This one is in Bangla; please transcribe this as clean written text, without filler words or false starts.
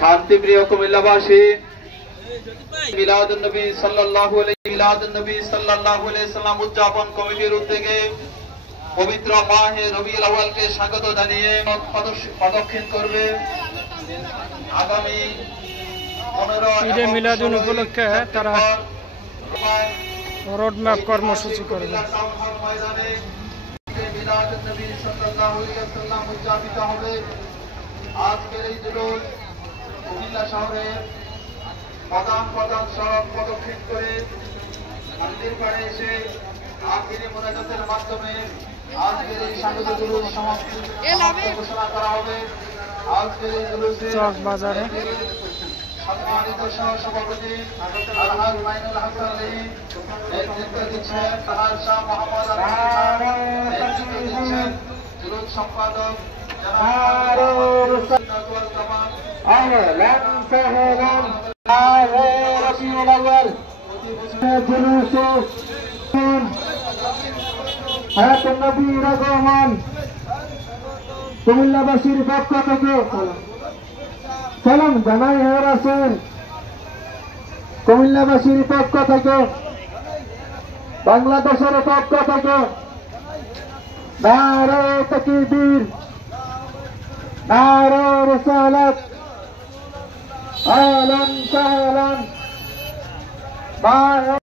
শান্তিপ্রিয় কুমিল্লাবাসী, মিলাদুন নবী সাল্লাল্লাহু আলাইহি সাল্লাম উদযাপন কমিটির উদ্যোগে পবিত্র মাহে রবিউল আউয়ালকে স্বাগত জানিয়ে প্রদক্ষিণ করবে আগামী 15 ঈদে মিলাদুন উপলক্ষে তারা রোড ম্যাপ কর্মসূচি করবে। মিলাদুন নবী সাল্লাল্লাহু আলাইহি সাল্লাম উদযাপিত হবে। আজকের এই জুলুস কুমিল্লা শহরের প্রধান সড়ক প্রদক্ষিণ করে মন্দির পাড়ে এসে আখিরি মোনাজাতের মাধ্যমে আজকের এই স্বাগত জুলুস সমাপ্তি ঘোষণা করা হবে। আজকের এই জুলুসে বাজারে সম্মানিত সহসভাপতি আলহাজ মাইনুল হাসান আলী নেতৃত্ব দিচ্ছেন, তাহার শাহ মোহাম্মদ নেতৃত্ব দিচ্ছেন, জুলুস সম্পাদক কুমিল্লাবাসীর পক্ষ থেকে সালাম জানাই আছেন। কুমিল্লাবাসীর পক্ষ থেকে, বাংলাদেশের পক্ষ থেকে নারে তাকবীর, নারে রিসালাত, আহলান সাহলান।